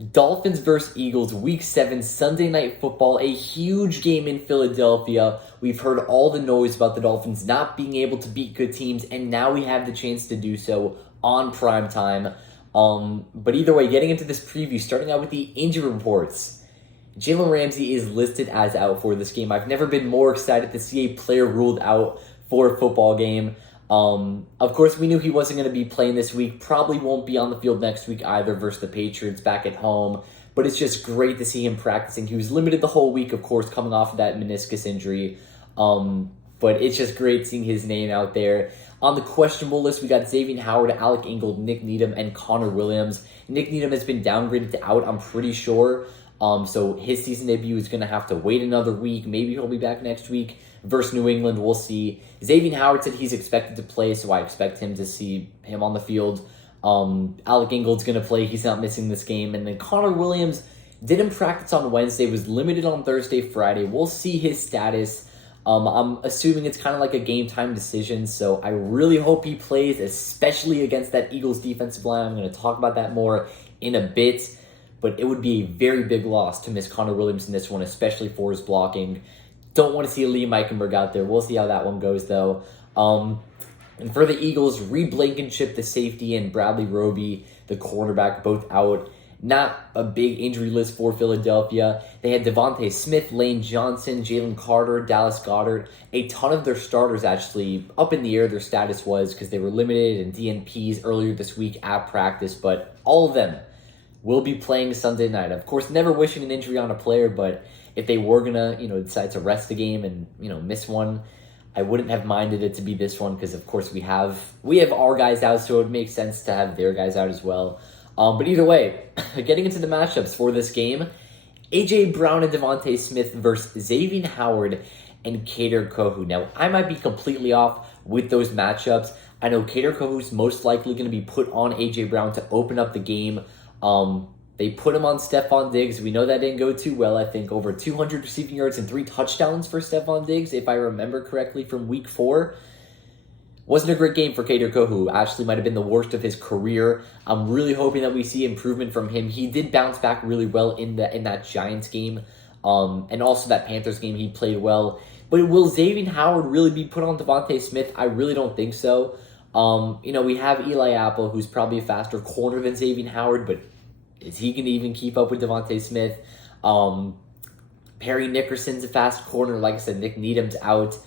Dolphins versus Eagles, Week 7, Sunday Night Football, a huge game in Philadelphia. We've heard all the noise about the Dolphins not being able to beat good teams, and now we have the chance to do so on prime time. But either way, getting into this preview, starting out with the injury reports. Jalen Ramsey is listed as out for this game. I've never been more excited to see a player ruled out for a football game. Of course, we knew he wasn't going to be playing this week. Probably won't be on the field next week either versus the Patriots back at home. But it's just great to see him practicing. He was limited the whole week, of course, coming off of that meniscus injury. But it's just great seeing his name out there. On the questionable list, we got Xavier Howard, Alec Ingold, Nick Needham, and Connor Williams. Nick Needham has been downgraded to out, I'm pretty sure. So his season debut is going to have to wait another week. Maybe he'll be back next week versus New England. We'll see. Xavier Howard said he's expected to play, so I expect him to see him on the field. Alec Ingold's going to play. He's not missing this game. And then Connor Williams didn't practice on Wednesday, was limited on Thursday, Friday. We'll see his status. I'm assuming it's kind of like a game-time decision, so I really hope he plays, especially against that Eagles defensive line. I'm going to talk about that more in a bit, but it would be a very big loss to miss Connor Williams in this one, especially for his blocking. Don't want to see Liam Eichenberg out there. We'll see how that one goes, though. And for the Eagles, Reed Blankenship, the safety, and Bradley Roby, the cornerback, both out. Not a big injury list for Philadelphia. They had Devontae Smith, Lane Johnson, Jalen Carter, Dallas Goedert. A ton of their starters actually up in the air their status was because they were limited in DNPs earlier this week at practice. But all of them will be playing Sunday night. Of course, never wishing an injury on a player, but if they were going to, decide to rest the game and, miss one, I wouldn't have minded it to be this one because, of course, we have our guys out, so it would make sense to have their guys out as well. But either way, getting into the matchups for this game, A.J. Brown and Devontae Smith versus Xavier Howard and Kader Kohou. Now, I might be completely off with those matchups. I know Kader Kohou's most likely going to be put on A.J. Brown to open up the game. They put him on Stephon Diggs. We know that didn't go too well. I think over 200 receiving yards and 3 touchdowns for Stephon Diggs, if I remember correctly, from week 4. Wasn't a great game for Kader Kohou. Actually might have been the worst of his career. I'm really hoping that we see improvement from him. He did bounce back really well in that Giants game. And also that Panthers game, he played well. But will Xavier Howard really be put on Devontae Smith? I really don't think so. We have Eli Apple, who's probably a faster corner than Xavier Howard, but is he going to even keep up with Devontae Smith? Perry Nickerson's a fast corner. Like I said, Nick Needham's out.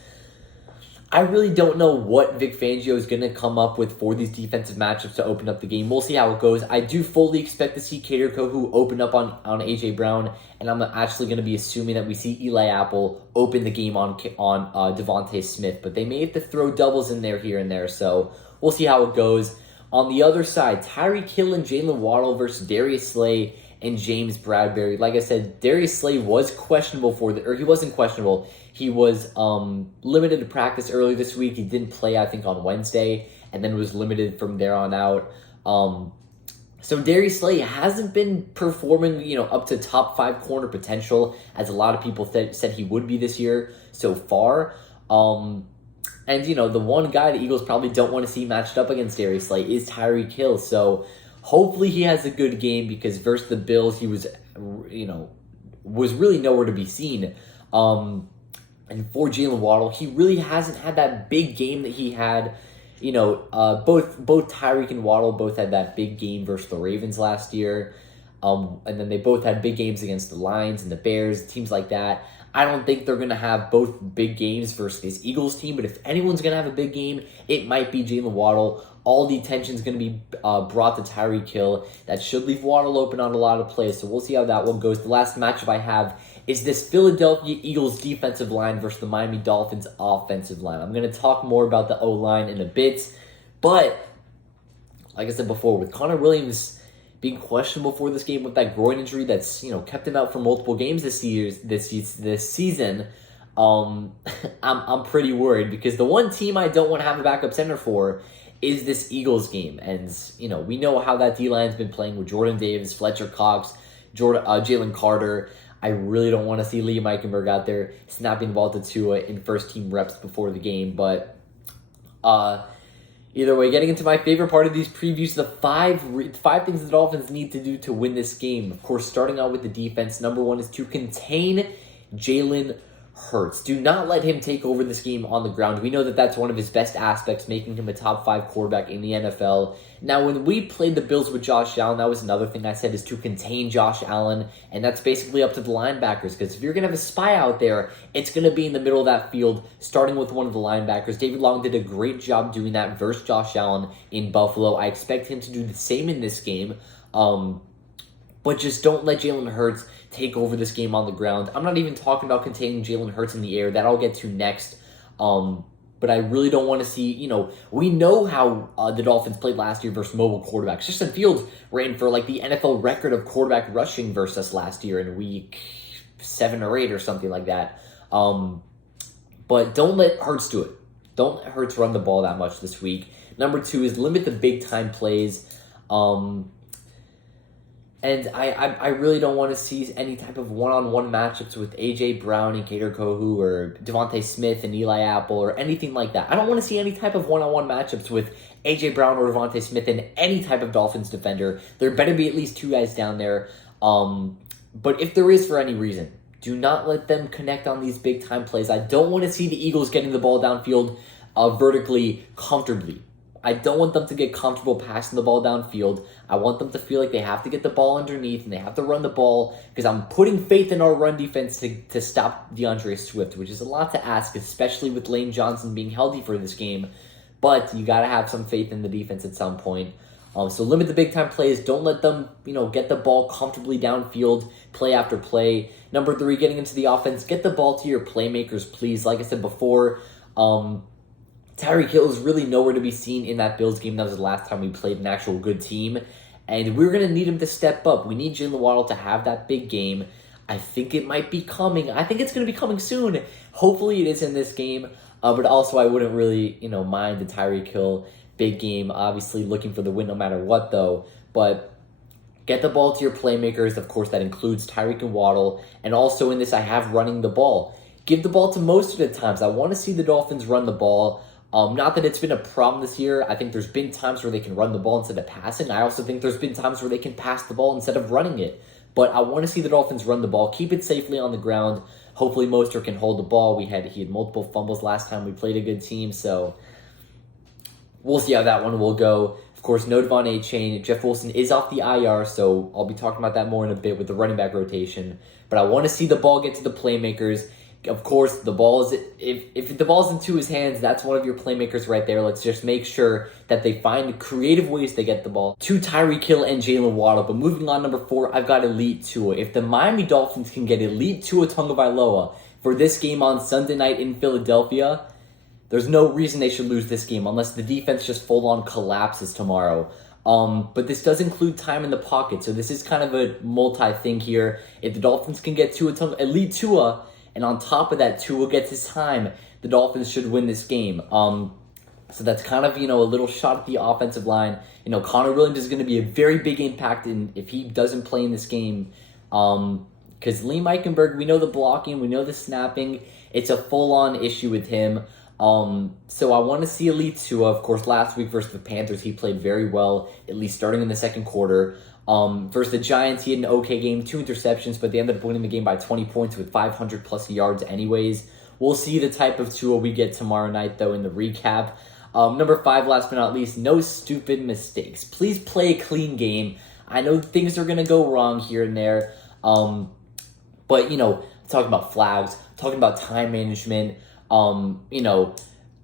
I really don't know what Vic Fangio is going to come up with for these defensive matchups to open up the game. We'll see how it goes. I do fully expect to see Kader Kohou open up on A.J. Brown, and I'm actually going to be assuming that we see Eli Apple open the game on Devontae Smith, but they may have to throw doubles in there here and there, so we'll see how it goes. On the other side, Tyreek Hill and Jalen Waddle versus Darius Slay and James Bradbury. Like I said, Darius Slay was questionable he wasn't questionable. He was limited to practice earlier this week. He didn't play, I think, on Wednesday, and then was limited from there on out. So Darius Slay hasn't been performing, up to top 5 corner potential, as a lot of people said he would be this year so far. And, the one guy the Eagles probably don't want to see matched up against Darius Slay is Tyreek Hill. So hopefully he has a good game because versus the Bills, he was really nowhere to be seen. And for Jalen Waddle, he really hasn't had that big game that he had. Both Tyreek and Waddle both had that big game versus the Ravens last year. And then they both had big games against the Lions and the Bears, teams like that. I don't think they're going to have both big games versus this Eagles team, but if anyone's going to have a big game, it might be Jalen Waddle. All the attention is going to be brought to Tyreek Hill. That should leave Waddle open on a lot of plays, so we'll see how that one goes. The last matchup I have is this Philadelphia Eagles defensive line versus the Miami Dolphins offensive line. I'm going to talk more about the O-line in a bit, but like I said before, with Connor Williams being questionable for this game with that groin injury that's kept him out for multiple games this season, I'm pretty worried because the one team I don't want to have a backup center for is this Eagles game, and we know how that D-line's been playing with Jordan Davis, Fletcher Cox, Jalen Carter. I really don't want to see Liam Eichenberg out there snapping the ball to Tua in first team reps before the game, but Either way, getting into my favorite part of these previews, the five things the Dolphins need to do to win this game. Of course, starting out with the defense, number one is to contain Jalen Hurts. Do not let him take over this game on the ground. We know that that's one of his best aspects, making him a top 5 quarterback in the NFL. Now, when we played the Bills with Josh Allen, that was another thing I said, is to contain Josh Allen, and that's basically up to the linebackers, because if you're going to have a spy out there, it's going to be in the middle of that field, starting with one of the linebackers. David Long did a great job doing that versus Josh Allen in Buffalo. I expect him to do the same in this game, but just don't let Jalen Hurts take over this game on the ground. I'm not even talking about containing Jalen Hurts in the air. That I'll get to next. But I really don't want to see, we know how the Dolphins played last year versus mobile quarterbacks. Justin Fields ran for like the NFL record of quarterback rushing versus us last year in week 7 or 8 or something like that. But don't let Hurts do it. Don't let Hurts run the ball that much this week. Number 2 is limit the big time plays. And I really don't want to see any type of one-on-one matchups with A.J. Brown and Kader Kohu or Devontae Smith and Eli Apple or anything like that. I don't want to see any type of one-on-one matchups with A.J. Brown or Devontae Smith and any type of Dolphins defender. There better be at least 2 guys down there. But if there is for any reason, do not let them connect on these big-time plays. I don't want to see the Eagles getting the ball downfield vertically comfortably. I don't want them to get comfortable passing the ball downfield. I want them to feel like they have to get the ball underneath and they have to run the ball, because I'm putting faith in our run defense to stop DeAndre Swift, which is a lot to ask, especially with Lane Johnson being healthy for this game. But you got to have some faith in the defense at some point. So limit the big-time plays. Don't let them, get the ball comfortably downfield, play after play. Number 3, getting into the offense, get the ball to your playmakers, please. Like I said before, Tyreek Hill is really nowhere to be seen in that Bills game. That was the last time we played an actual good team. And we're going to need him to step up. We need Jalen Waddle to have that big game. I think it might be coming. I think it's going to be coming soon. Hopefully it is in this game. But also I wouldn't really, mind the Tyreek Hill big game. Obviously looking for the win no matter what, though. But get the ball to your playmakers. Of course, that includes Tyreek and Waddle. And also in this, I have running the ball. Give the ball to most of the times. I want to see the Dolphins run the ball. Not that it's been a problem this year. I think there's been times where they can run the ball instead of passing. I also think there's been times where they can pass the ball instead of running it. But I want to see the Dolphins run the ball, keep it safely on the ground. Hopefully Mostert can hold the ball. He had multiple fumbles last time we played a good team, so we'll see how that one will go. Of course, no Devon A-Chain. Jeff Wilson is off the IR, so I'll be talking about that more in a bit with the running back rotation. But I want to see the ball get to the playmakers. Of course, the ball is if the ball's into his hands, that's one of your playmakers right there. Let's just make sure that they find creative ways to get the ball to Tyreek Hill and Jalen Waddle. But moving on, number 4, I've got Elite Tua. If the Miami Dolphins can get Elite Tua Tagovailoa for this game on Sunday night in Philadelphia, there's no reason they should lose this game unless the defense just full-on collapses tomorrow. But this does include time in the pocket, so this is kind of a multi-thing here. If the Dolphins can get Elite Tua, and on top of that, Tua gets his time, the Dolphins should win this game. So that's kind of, a little shot at the offensive line. Connor Williams is going to be a very big impact if he doesn't play in this game. Because Liam Eichenberg, we know the blocking, we know the snapping. It's a full-on issue with him. So I want to see Elite Tua. Of course, last week versus the Panthers, he played very well, at least starting in the second quarter. Versus the Giants, he had an okay game, 2 interceptions, but they ended up winning the game by 20 points with 500-plus yards anyways. We'll see the type of Tua we get tomorrow night, though, in the recap. Number 5, last but not least, no stupid mistakes. Please play a clean game. I know things are going to go wrong here and there, but, talking about flags, talking about time management,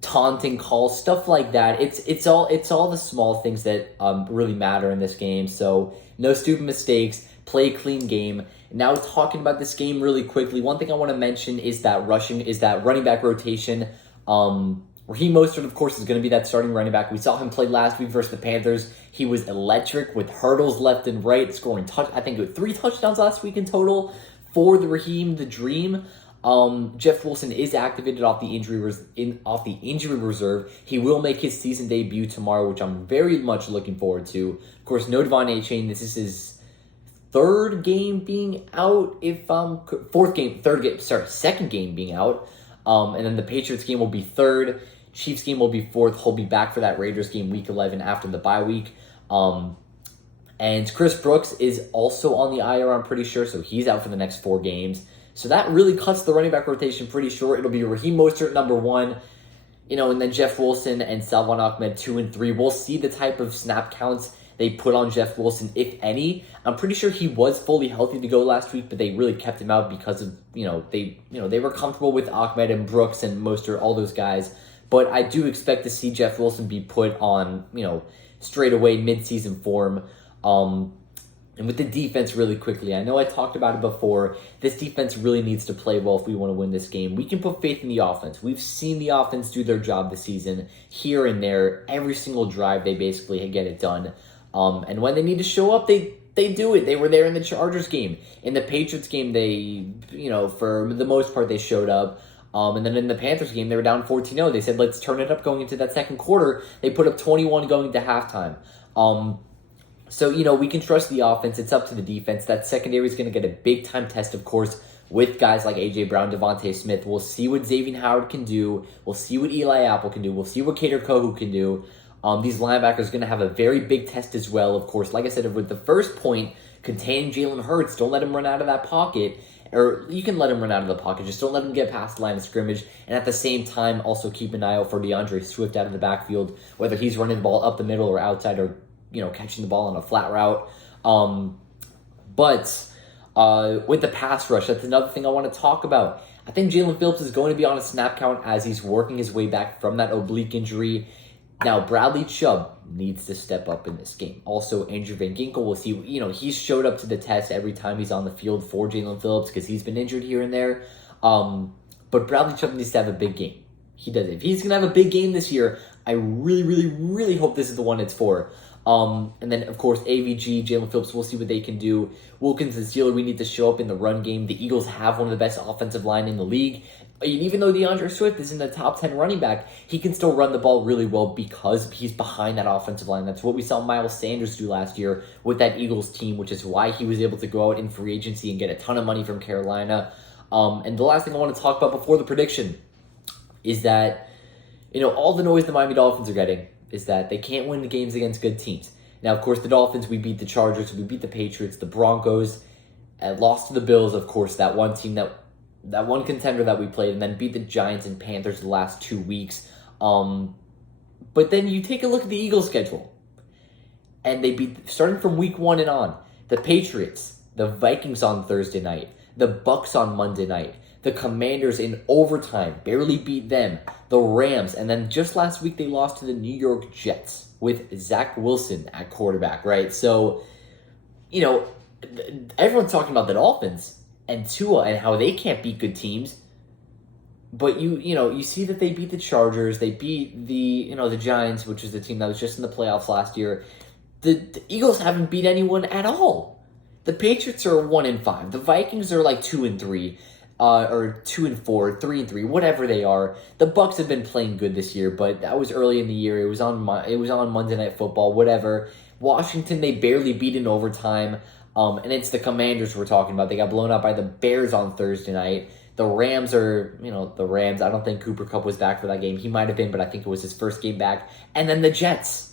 taunting calls, stuff like that. It's all the small things that really matter in this game. So no stupid mistakes, play a clean game. Now talking about this game really quickly, one thing I want to mention is that running back rotation. Raheem Mostert, of course, is going to be that starting running back. We saw him play last week versus the Panthers. He was electric with hurdles left and right, scoring I think it was 3 touchdowns last week in total for the Raheem the Dream. Jeff Wilson is activated off the injury reserve. He will make his season debut tomorrow, which I'm very much looking forward to. Of course, no Devon A-Chain. This is his second game being out. And then the Patriots game will be third. Chiefs game will be 4th. He'll be back for that Raiders game week 11 after the bye week. And Chris Brooks is also on the IR, I'm pretty sure, so he's out for the next 4 games. So that really cuts the running back rotation pretty short. It'll be Raheem Mostert, number 1, and then Jeff Wilson and Salvon Ahmed, 2 and 3. We'll see the type of snap counts they put on Jeff Wilson, if any. I'm pretty sure he was fully healthy to go last week, but they really kept him out because of, they were comfortable with Ahmed and Brooks and Mostert, all those guys. But I do expect to see Jeff Wilson be put on, straight away midseason form. And with the defense really quickly, I know I talked about it before, this defense really needs to play well if we want to win this game. We can put faith in the offense. We've seen the offense do their job this season, here and there. Every single drive, they basically get it done. And when they need to show up, they do it. They were there in the Chargers game. In the Patriots game, they, for the most part, they showed up. And then in the Panthers game, they were down 14-0. They said, let's turn it up going into that second quarter. They put up 21 going into halftime. So, we can trust the offense. It's up to the defense. That secondary is going to get a big-time test, of course, with guys like A.J. Brown, Devontae Smith. We'll see what Xavier Howard can do. We'll see what Eli Apple can do. We'll see what Kader Kohu can do. These linebackers are going to have a very big test as well. Of course, like I said, with the first point, contain Jalen Hurts. Don't let him run out of that pocket. Or you can let him run out of the pocket. Just don't let him get past the line of scrimmage. And at the same time, also keep an eye out for DeAndre Swift out of the backfield, whether he's running the ball up the middle or outside or catching the ball on a flat route. But with the pass rush, that's another thing I want to talk about. I think Jalen Phillips is going to be on a snap count as he's working his way back from that oblique injury. Now, Bradley Chubb needs to step up in this game. Also, Andrew Van Ginkel, we'll see, he's showed up to the test every time he's on the field for Jalen Phillips because he's been injured here and there. But Bradley Chubb needs to have a big game. He does. If he's going to have a big game this year, I really, really, really hope this is the one it's for. And then, of course, AVG, Jalen Phillips, we'll see what they can do. Wilkins and Steeler, we need to show up in the run game. The Eagles have one of the best offensive line in the league. And even though DeAndre Swift is in the top 10 running back, he can still run the ball really well because he's behind that offensive line. That's what we saw Miles Sanders do last year with that Eagles team, which is why he was able to go out in free agency and get a ton of money from Carolina. And the last thing I want to talk about before the prediction is that, all the noise the Miami Dolphins are getting is that they can't win the games against good teams. Now, of course, the Dolphins, we beat the Chargers, we beat the Patriots, the Broncos, and lost to the Bills, of course, that one team that one contender that we played, and then beat the Giants and Panthers the last 2 weeks. But then you take a look at the Eagles' schedule, and they beat, starting from week 1 and on, the Patriots, the Vikings on Thursday night, the Bucks on Monday night, the Commanders in overtime, barely beat them, the Rams, and then just last week they lost to the New York Jets with Zach Wilson at quarterback, right? So, everyone's talking about the Dolphins and Tua and how they can't beat good teams. But you see that they beat the Chargers, they beat the Giants, which is the team that was just in the playoffs last year. The Eagles haven't beat anyone at all. The Patriots are 1-5. The Vikings are like 2-3, or 2-4, 3-3, whatever they are. The Bucks have been playing good this year, but that was early in the year. It was on Monday Night Football, whatever. Washington, they barely beat in overtime. And it's the Commanders we're talking about. They got blown out by the Bears on Thursday night. The Rams are, the Rams. I don't think Cooper Kupp was back for that game. He might have been, but I think it was his first game back. And then the Jets.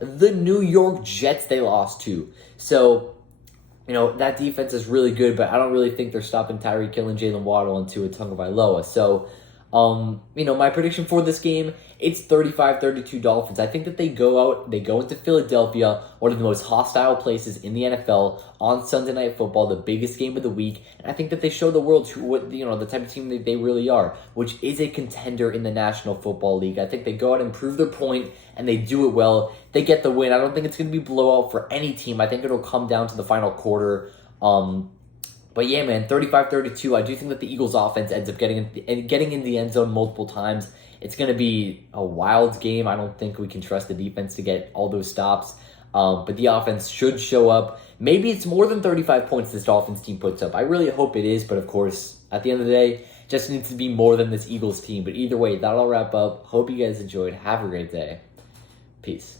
The New York Jets they lost to. So, that defense is really good, but I don't really think they're stopping Tyreek Hill and Jalen Waddle and Tua Tagovailoa. So, my prediction for this game, it's 35-32 Dolphins. I think that they go into Philadelphia, one of the most hostile places in the NFL, on Sunday Night Football, the biggest game of the week, and I think that they show the world the type of team that they really are, which is a contender in the National Football League. I think they go out and prove their point, and they do it well. They get the win. I don't think it's going to be blowout for any team. I think it'll come down to the final quarter. But yeah, man, 35-32. I do think that the Eagles' offense ends up getting in the end zone multiple times. It's going to be a wild game. I don't think we can trust the defense to get all those stops. But the offense should show up. Maybe it's more than 35 points this Dolphins team puts up. I really hope it is. But of course, at the end of the day, just needs to be more than this Eagles team. But either way, that'll wrap up. Hope you guys enjoyed. Have a great day. Peace.